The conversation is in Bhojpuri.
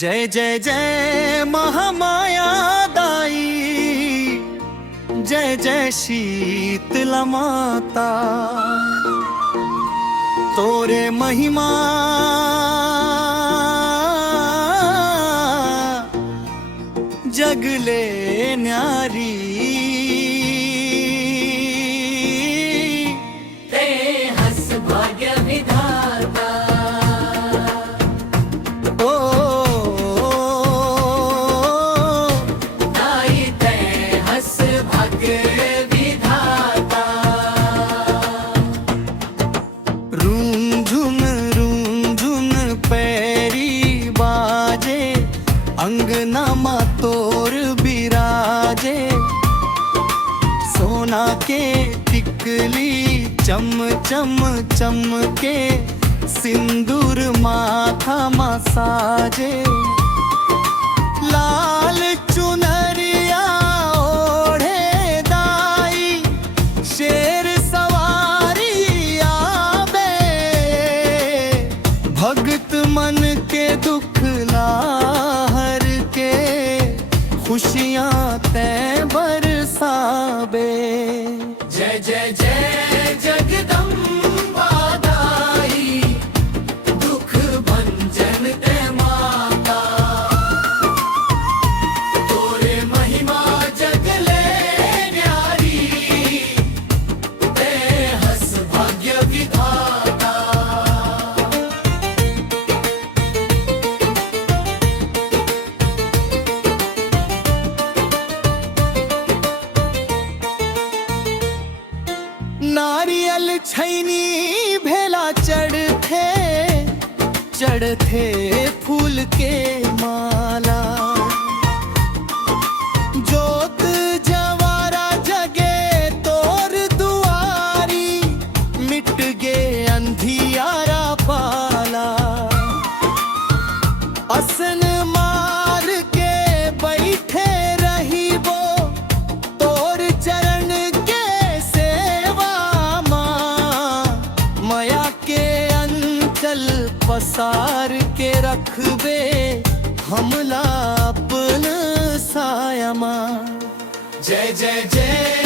जय जय जय महामाया दाई, जय जय शीतला माता। तोरे महिमा जगले न्यारी। ते हस भाग्य विधाता। ओ दाई ते हस भाग्य विधाता। रूंझुन पैरी बाजे, अंगना मा तोर बिराजे। सोना के टिकली चम चम चमके, सिंदूर माथा मसाजे। लाल चुनरिया ओढ़े दाई, शेर सवारी आवे। भगत मन के दुख लाहर के, खुशियां ते बरसावे। जय जय जय जगदम्बा दाई, दुख भंजन ते माता। तोरे महिमा जगले न्यारी, ते हस भाग्य विधाता। नारियल छैनी भेला चढ़थे फूल के माला। जोत जवारा जगे तोर दुआरी, मिट गे अंधियारा पाला। असन मार के बैठे रही वो, तोर चरण के सेवा माँ। माया के अंचल पसार के रखबे, हमला अपन साया माँ। जय जय जय